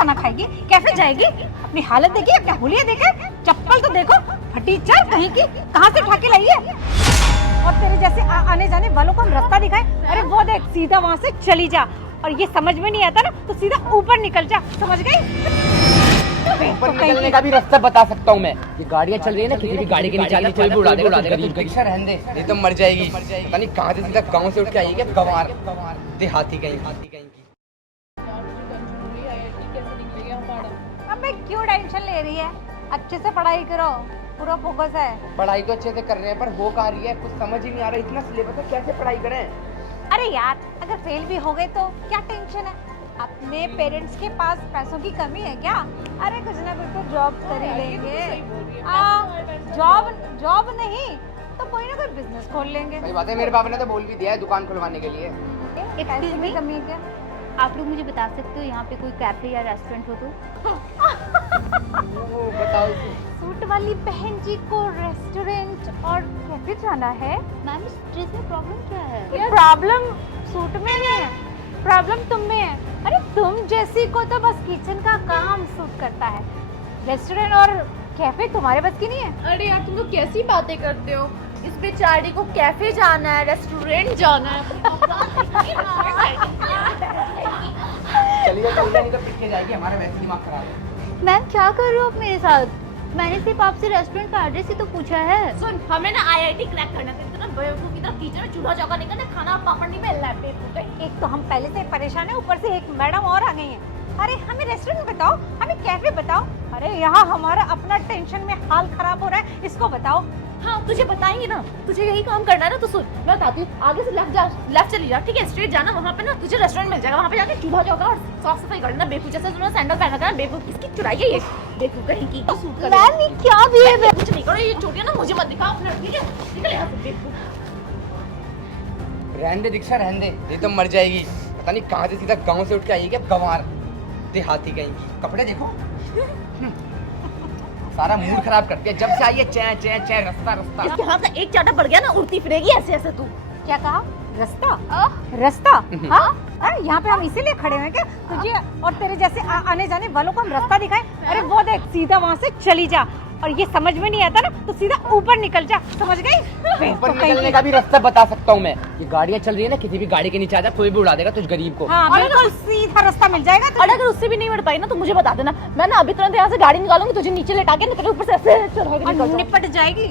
खाना खाएगी, कैफे जाएगी, अपनी हालत देखिए, अपना हुलिया देखे, चप्पल तो देखो फटी चार कहीं की, कहाँ से उठा के लाई है। और तेरे जैसे आने जाने वालों को हम रास्ता दिखाए, अरे वो देख सीधा वहाँ से चली जा, और ये समझ में नहीं आता ना तो सीधा ऊपर निकल जा, समझ गई? ऊपर निकलने का भी रास्ता बता सकता हूँ मैं। ये गाड़ियाँ चल रही है ना, किसी भी गाड़ी के नीचे आने कोई भी उड़ा देगा, गरीब रिक्शा रहने दे, ये तो मर जाएगी। पता नहीं कहाँ से सीधा गाँव से उठ के आई है, गंवार देहाती कहीं की। अबे क्यों टेंशन ले रही है, अच्छे से पढ़ाई करो, पूरा फोकस है। पढ़ाई तो अच्छे से कर रहे हैं, पर हो कहाँ रही है, कुछ समझ ही नहीं आ रहा, इतना सिलेबस है, कैसे पढ़ाई करें? अरे यार अगर फेल भी हो गए तो क्या टेंशन है, अपने पेरेंट्स के पास पैसों की कमी है क्या? अरे कुछ ना कुछ तो जॉब कर ही लेंगे। जॉब नहीं तो कोई ना कोई बिजनेस खोल लेंगे। सही बात है, मेरे पापा ने तो बोल भी दिया है दुकान खुलवाने के लिए। पैसे की कमी है क्या? आप लोग मुझे बता सकते हो यहाँ पे कोई कैफे या रेस्टोरेंट हो तो? बताओ। सूट वाली बहन जी को रेस्टोरेंट और कैफे जाना है? मैम इस ड्रेस में प्रॉब्लम क्या है? प्रॉब्लम सूट में नहीं है, प्रॉब्लम तुम में है। अरे तुम जैसी को तो बस किचन का काम सूट करता है, रेस्टोरेंट और कैफे तुम्हारे बस की नहीं है। अरे यार तुम लोग कैसी बातें करते हो, इस बेचारी को कैफे जाना है, रेस्टोरेंट जाना है। चलिए नहीं तो पिट के जाएगी, हमारा वैसे दिमाग खराब है। मैम क्या कर रहे हो आप मेरे साथ? मैंने सिर्फ आपसे रेस्टोरेंट का एड्रेस ही तो पूछा है। सुन, हमें ना आईआईटी क्रैक करना था, इतना बेवकूफ की तरह कीचड़ में चूल्हा चौका नहीं करना, खाना पापड़ नहीं मिलना है। एक तो हम पहले से परेशान है, ऊपर से एक मैडम और आ गई है। अरे हमें रेस्टोरेंट बताओ, हमें कैफे बताओ। अरे यहाँ हमारा अपना टेंशन में हाल खराब हो रहा है, इसको बताओ। हाँ तुझे बताएंगे ना, तुझे यही काम करना है ना, तो सुन मैं बताती हूँ, आगे से लेफ्ट चली जा, ठीक है, स्ट्रेट जाना, वहाँ पे ना तुझे रेस्टोरेंट मिल जाएगा, वहाँ पे जाके चूल्हा चौका और साफ सफाई कर लेना। बेवकूफ जैसे तुमने सैंडल पहन रखा है, बेवकूफ किसकी चुराई है ये, बेवकूफ कहीं की। मैम ये क्या भी है? कुछ नहीं करो, ये चोटियां ना मुझे मत दिखाओ अपने, ठीक है, निकल यहाँ से बेवकूफ। रहने दे रिक्शा रहने दे, ये तो मर जाएगी। पता नहीं कहाँ से सीधा गाँव से उठ के आई है, क्या गंवार देहाती कहीं की। कपड़े देखो, सारा मूड खराब करती है, जब से आई है चै रास्ता। इसके हाथ में एक चाटा पड़ गया ना, उड़ती फिरेगी ऐसे ऐसे तू। क्या कहा? रास्ता? हाँ यहाँ पे हम इसीलिए खड़े हैं क्या, तुझे और तेरे जैसे आने जाने वालों को हम रास्ता दिखाए? अरे वो देख सीधा वहाँ से चली जा, और ये समझ में नहीं आता ना तो सीधा ऊपर निकल जा, समझ गई? ऊपर निकलने का भी रास्ता बता सकता हूँ मैं। ये गाड़ियाँ चल रही है ना, किसी भी गाड़ी के नीचे आ जा, कोई भी उड़ा देगा तुझ गरीब को। हाँ बिल्कुल सीधा रास्ता मिल जाएगा। और अगर उससे भी नहीं मिल पाई ना तो मुझे बता देना, मैं ना अभी तुरंत यहाँ से गाड़ी निकालूंगी, तुझे नीचे लेटा के निकल ऊपर से ऐसे चढ़ा के निकल निपट जाएगी,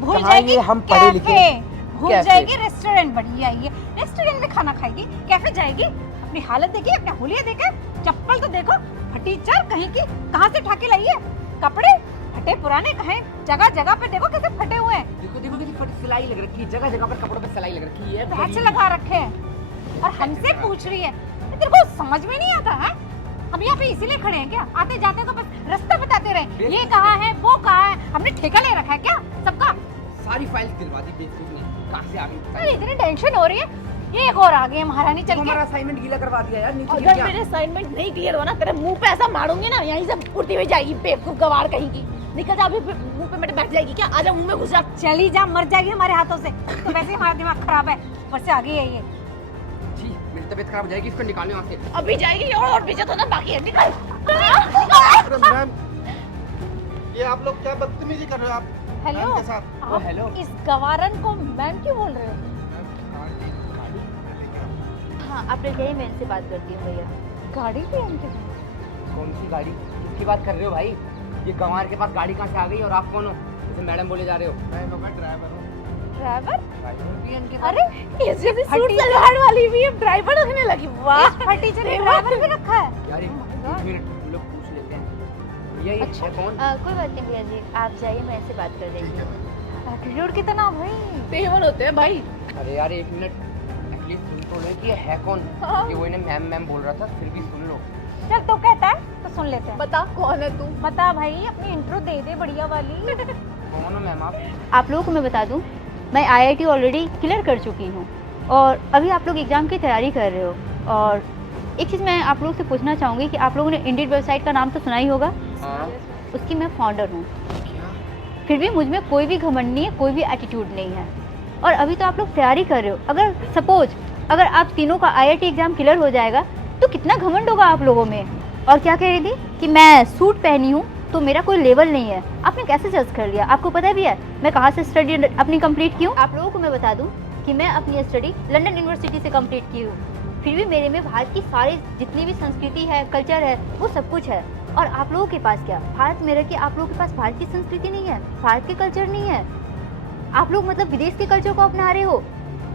भूल कहाँ जाएगी ये हम पढ़े लिखे? भूल जाएगी रेस्टोरेंट बढ़िया है, रेस्टोरेंट में खाना खाएगी, कैफे जाएगी, अपनी हालत देखिए, अपना हुलिया देखे, चप्पल तो देखो फटी चार कहीं की, कहाँ से उठा के लाई है, कपड़े फटे पुराने कहीं, जगह जगह पे देखो कैसे फटे हुए हैं। देखो कितनी फटी सिलाई लग रखी है, जगह जगह पर कपड़ों पे सिलाई लग रखी है, पैसे लगा रखे हैं और हमसे पूछ रही है, तेरे को समझ में नहीं आता है? हम यहाँ पे इसीलिए खड़े हैं क्या, आते जाते तो बस रास्ता बताते रहे, ये कहाँ है वो कहाँ है, हमने ठेका ले रखा है क्या सबका? सारी फाइल्स दिलवा दी बेवकूफ ने, कहाँ से आ गई? अरे इतनी टेंशन हो रही है, ये एक और आ गई महारानी चल के। हमारा असाइनमेंट गीला करवा दिया यार, नीचे अगर मेरे असाइनमेंट नहीं क्लियर हुआ ना, तेरे मुंह पे ऐसा मारूंगी ना, यहीं से उड़ती हुई जाएगी बेवकूफ गवार कहीं की। निकल जा, अभी मुंह पे मेरे बैठ जाएगी क्या, आजा मुंह में घुस जा। चली जा, मर जाएगी हमारे हाथों से, तो वैसे ही हमारा दिमाग खराब है, ऊपर से आ गई है ये। जी मेरी तबीयत खराब हो जाएगी, इसको निकालो यहाँ से। अभी जाएगी और पीछे तो ना बाकी है, निकल। मैम ये आप लोग क्या बदतमीजी कर रहे हो आप हेलो मैम के साथ? आप हेलो। इस गवारन को मैम क्यों बोल रहे हो? हाँ आप लोग यही, मैं इनसे बात करती हूँ भैया। गाड़ी पे इनके कौन सी गाड़ी, किसकी बात कर रहे हो भाई? ये गंवार के पास गाड़ी कहाँ से आ गई और आप कौन हो? जैसे मैडम बोले जा रहे हो। मैं ड्राइवर हूँ। ड्राइवर? भी इनके अरे इस जैसी सूट सलवार वाली भी अब ड्राइवर रखने लगी, वाह। फटी चली ड्राइवर भी रखा है। यार एक मिनट हम लोग पूछ लेते हैं, ये है कौन? कोई बात नहीं भैया जी, आप जाइए, मैं ऐसे बात कर देती हूँ। एटीट्यूड कितना भाई, तेवर होते हैं भाई। अरे यार एक मिनट, एटलीस्ट सुन तो लो कि ये है कौन। ये वो इन्हें मैम मैम बोल रहा था, फिर भी सुन लो। चल तो कहता है तो सुन लेते हैं। बता कौन है तू? बता भाई, अपनी इंट्रो दे दे बढ़िया वाली। कौन हो मैम आप? आप लोगों को मैं बता दूं, मैं आईआईटी ऑलरेडी क्लियर कर चुकी हूँ और अभी आप लोग एग्ज़ाम की तैयारी कर रहे हो। और एक चीज़ मैं आप लोगों से पूछना चाहूँगी कि आप लोगों ने इंडियन वेबसाइट का नाम तो सुना ही होगा, हाँ। उसकी मैं फाउंडर हूँ। क्या? फिर भी मुझ में कोई भी घमंड नहीं है, कोई भी एटीट्यूड नहीं है। और अभी तो आप लोग तैयारी कर रहे हो, अगर सपोज अगर आप तीनों का आईआईटी एग्ज़ाम क्लियर हो जाएगा तो कितना घमंड होगा आप लोगों में। और क्या कह रही थी कि मैं सूट पहनी हूँ तो मेरा कोई लेवल नहीं है। आपने कैसे जज कर लिया? आपको पता भी है मैं कहाँ से स्टडी अपनी कंप्लीट की हूँ? आप लोगों को मैं बता दूँ कि मैं अपनी स्टडी लंदन यूनिवर्सिटी से कंप्लीट की हूँ। फिर भी मेरे में भारत की सारी जितनी भी संस्कृति है, कल्चर है, वो सब कुछ है। और आप लोगों के पास क्या? भारत में रह के आप लोगों के पास भारत की संस्कृति नहीं है, भारत के कल्चर नहीं है। आप लोग मतलब विदेश के कल्चर को अपना रहे हो।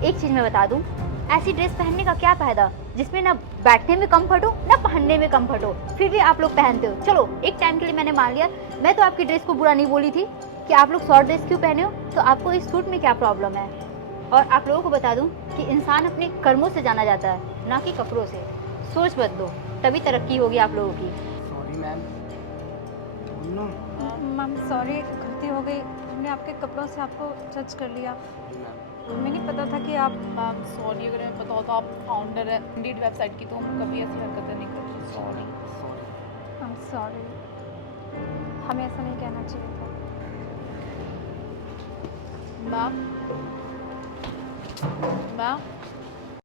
एक चीज़ मैं बता दूँ, ऐसी ड्रेस पहनने का क्या फ़ायदा जिसमें ना बैठने में कम्फर्ट हो ना पहनने में कम्फर्ट हो, फिर भी आप लोग पहनते हो। चलो एक टाइम के लिए मैंने मान लिया, मैं तो आपकी ड्रेस को बुरा नहीं बोली थी कि आप लोग शॉर्ट ड्रेस क्यों पहने हो, तो आपको इस सूट में क्या प्रॉब्लम है। और आप लोगों को बता दूं कि इंसान अपने कर्मों से जाना जाता है, ना कि कपड़ों से। सोच बदलो, तभी तरक्की होगी आप लोगों की। Sorry ma'am. मैम सॉरी, गलती हो गई, हमने आपके कपड़ों से आपको जज कर लिया। हमें नहीं पता था कि आप मैम सॉरी, अगर हमें पता होता आप फाउंडर है इंडीड वेबसाइट की तो हम कभी ऐसी हरकतें नहीं करते। सॉरी। आई एम सॉरी, हमें ऐसा नहीं कहना चाहिए था। मैम